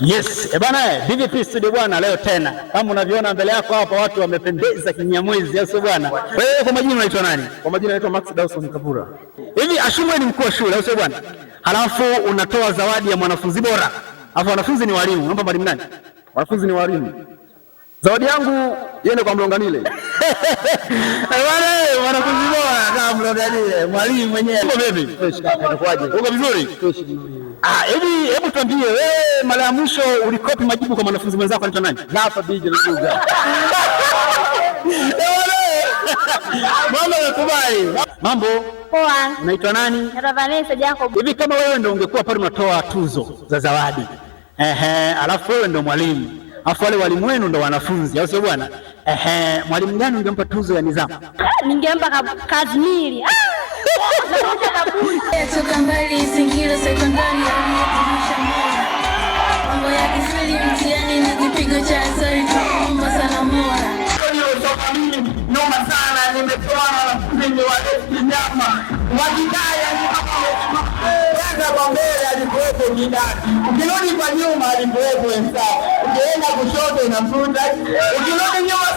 Yes, bwana DVP studio bwana, leo tena kama unavyoona mbele yako hapa watu wamependeza kinyamwezi, au bwana? Wewe kwa majina unaitwa nani? Kwa majina naitwa Max Dawson Kabura. Hivi Ashumwe ni mkuu wa shule, au bwana? Halafu unatoa zawadi ya mwanafunzi bora. Alafu wanafunzi ni walimu. Unaomba mwalimu nani? Wanafunzi ni walimu. Zawadi yangu iende kwa Mlonganile. Bwana, mwanafunzi bora kama Mlonganile, mwalimu mwenyewe. Uko vipi? Fresh kaka, inakuaje? Uko vizuri? Fresh vizuri. Hebu tuambie wewe mara ya mwisho ulikopi majibu kwa mwanafunzi mwenzako anaitwa nani? Hapa DJ Luga. Mama nakubali. Mambo? Poa. Unaitwa nani? Naitwa Vanessa Jacob. Hivi kama wewe ndio ungekuwa pale unatoa tuzo za zawadi. Alafu wewe ndio mwalimu. Alafu wale walimu wenu ndio wanafunzi, au sio bwana? Mwalimu gani ungempa tuzo ya nidhamu? Ningempa Kazimiri. Toka mbali Singida sekondari aliyekumbusha moyo. Mambo ya Kiswahili mtihani ni kipigo cha asali tunaomba sana Mola. Noma sana, nimetoa wanafunzi wa nyama. Wajidaya ni kwanza kwa mbele alikuwepo Jidani. Ukirudi kwa nyuma alikuwepo Ensao. Ukienda kushoto unamkuta. Ukirudi nyuma